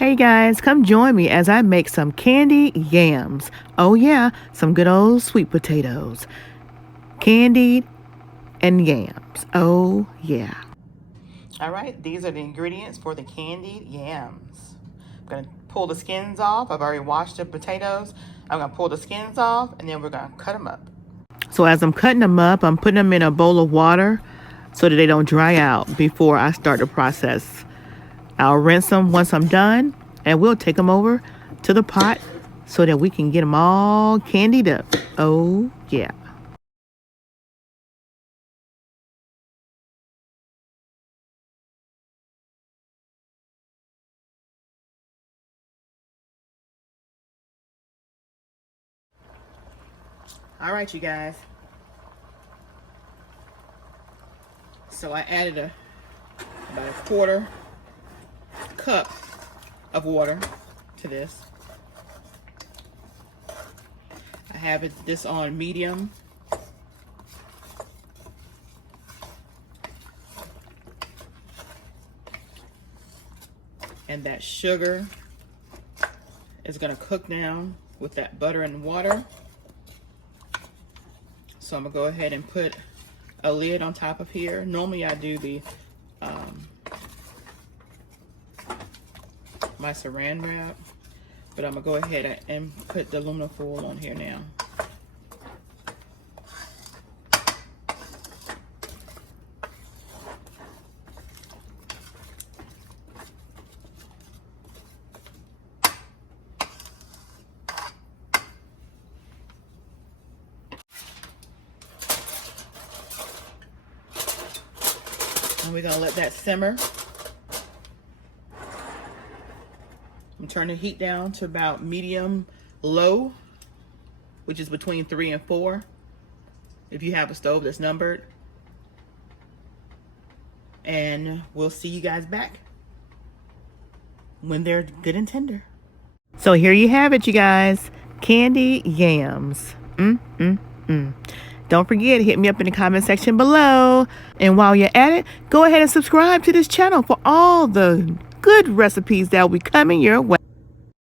Hey guys, come join me as I make some candied yams. Oh yeah, some good old sweet potatoes. Candied and yams. Oh yeah. All right, these are the ingredients for the candied yams. I'm gonna pull the skins off. I've already washed the potatoes. I'm gonna pull the skins off and then we're gonna cut them up. So as I'm cutting them up, I'm putting them in a bowl of water so that they don't dry out before I start the process. I'll rinse them once I'm done, and we'll take them over to the pot so that we can get them all candied up. Oh, yeah. All right, you guys. So I added about a quarter cup of water to this. I have this on medium. And that sugar is gonna cook down with that butter and water. So I'm gonna go ahead and put a lid on top of here. Normally I do the my saran wrap, but I'm gonna go ahead and put the aluminum foil on here now. And we're gonna let that simmer. I'm turning the heat down to about medium low, which is between 3 and 4 if you have a stove that's numbered. And we'll see you guys back when they're good and tender. So here you have it, you guys. Candied yams. Don't forget, hit me up in the comment section below. And while you're at it, go ahead and subscribe to this channel for all the good recipes that will be coming your way.